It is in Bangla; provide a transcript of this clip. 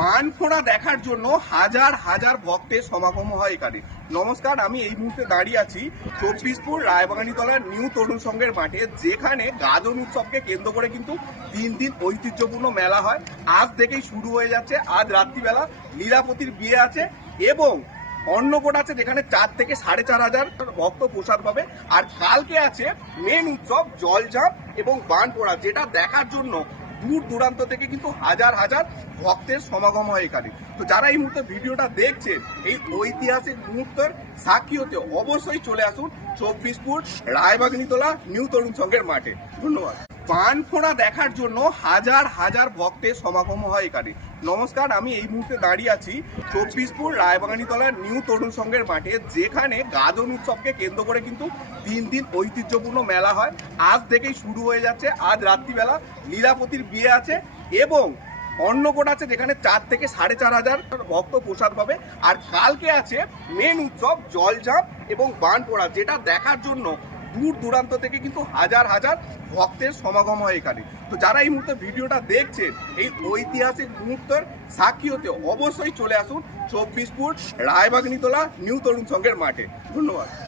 বান ফোড়া দেখার জন্য হাজার হাজার ভক্তের সমাগম হয় এখানে। নমস্কার, আমি এই মুহূর্তে দাঁড়িয়ে আছি চব্বিশপুর রায়বাগানীতলার নিউ তরুণ সংঘের মাঠে, যেখানে গাজন উৎসবকে কেন্দ্র করে কিন্তু 3 দিন ঐতিহ্যপূর্ণ মেলা হয়। আজ থেকেই শুরু হয়ে যাচ্ছে। আজ রাত্রিবেলা লীলাপতির বিয়ে আছে এবং অন্নকূট আছে, যেখানে 4 থেকে 4,500 ভক্ত প্রসাদ পাবে। আর কালকে আছে মেন উৎসব জলঝাপ এবং বান পোড়া, যেটা দেখার জন্য দূর দূরান্ত থেকে কিন্তু হাজার হাজার ভক্তের সমাগম হয় এখানে। তো যারা এই মুহূর্তে ভিডিওটা দেখছে, এই ঐতিহাসিক মুহূর্তের সাক্ষী হতে অবশ্যই চলে আসুন চব্বিশপুর রায়বাগানীতলা নিউ তরুণ সংঘের মাঠে। ধন্যবাদ। বান ফোড়া দেখার জন্য হাজার হাজার ভক্তের সমাগম হয় এখানে। নমস্কার, আমি এই মুহূর্তে দাঁড়িয়ে আছি চব্বিশপুর রায়বাগানীতলার নিউ তরুণ সংঘের মাঠে, যেখানে গাজন উৎসবকে কেন্দ্র করে কিন্তু 3 দিন ঐতিহ্যপূর্ণ মেলা হয়। আজ থেকেই শুরু হয়ে যাচ্ছে। আজ রাত্রিবেলা লীলাপতির বিয়ে আছে এবং অন্নকূট আছে, যেখানে 4 থেকে 4,500 ভক্ত প্রসাদ পাবে। আর কালকে আছে মেন উৎসব জলঝাপ এবং বান পোড়া, যেটা দেখার জন্য দূর দূরান্ত থেকে কিন্তু হাজার হাজার ভক্তের সমাগম হয় এখানে। তো যারা এই মুহূর্তে ভিডিওটা দেখছে, এই ঐতিহাসিক মুহূর্তের সাক্ষী হতে অবশ্যই চলে আসুন চব্বিশপুর রায়বাগানীতলা নিউ তরুণ সংঘের মাঠে। ধন্যবাদ।